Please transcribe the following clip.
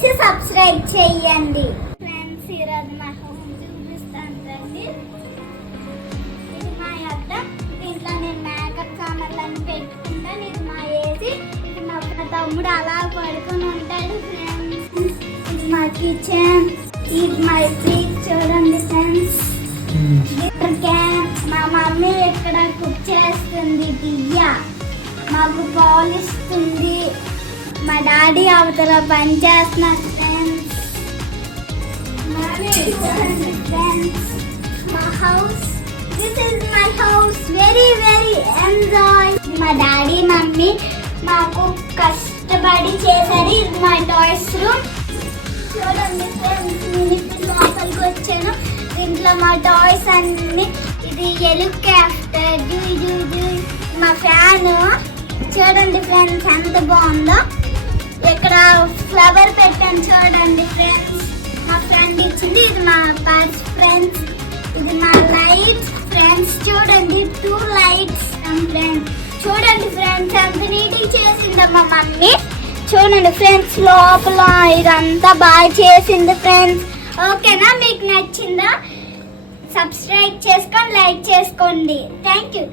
చేసి సబ్స్క్రైబ్ చేయండి ఫ్రెండ్స్. ఈరోజు మా హోమ్ చూపిస్తాను రండి. ఇది మా అత్త, దీంట్లో నేను మేకప్ సామాన్లను పెట్టుకుంటాను. ఇది మా ఏసీ, ఇది మా తమ్ముడు అలా పడుకొని ఉంటాడు ఫ్రెండ్స్. ఇది మా కిచెన్, ఇది మై ఫ్రిడ్జ్ చూడండి ఫ్రెండ్స్. మా మమ్మీ ఇక్కడ కుక్ చేస్తుంది, దియ్య మాకు పాలిస్తుంది. మా డాడీ అవతల పని చేస్తున్నారు ఫ్రెండ్స్. మా house, this is my house, very very enjoy. మా డాడీ మమ్మీ మాకు కష్టపడి చేశారు. ఇది మా టాయ్స్ రూమ్ చూడండి ఫ్రెండ్స్. నేను ఇప్పుడు లోపలికి వచ్చాను. దీంట్లో మా టాయ్స్ అన్ని, ఇది హెలికాప్టర్, మా ఫ్యాన్ చూడండి ఫ్రెండ్స్ ఎంత బాగుందో. ఇక్కడ ఫ్లవర్ పెట్టాను చూడండి ఫ్రెండ్స్, మా ఫ్రెండ్ ఇచ్చింది. ఇది మా పర్స్ ఫ్రెండ్స్. ఇది మా లైట్స్ ఫ్రెండ్స్, చూడండి 2 లైట్స్ ఫ్రెండ్స్. చూడండి ఫ్రెండ్స్ ఎంత నీట్గా చేసిందో మా మమ్మీ. చూడండి ఫ్రెండ్స్ లోపల ఇదంతా బాగా చేసింది ఫ్రెండ్స్. ఓకేనా, మీకు నచ్చిందా? సబ్స్క్రైబ్ చేసుకొని లైక్ చేసుకోండి. Thank you.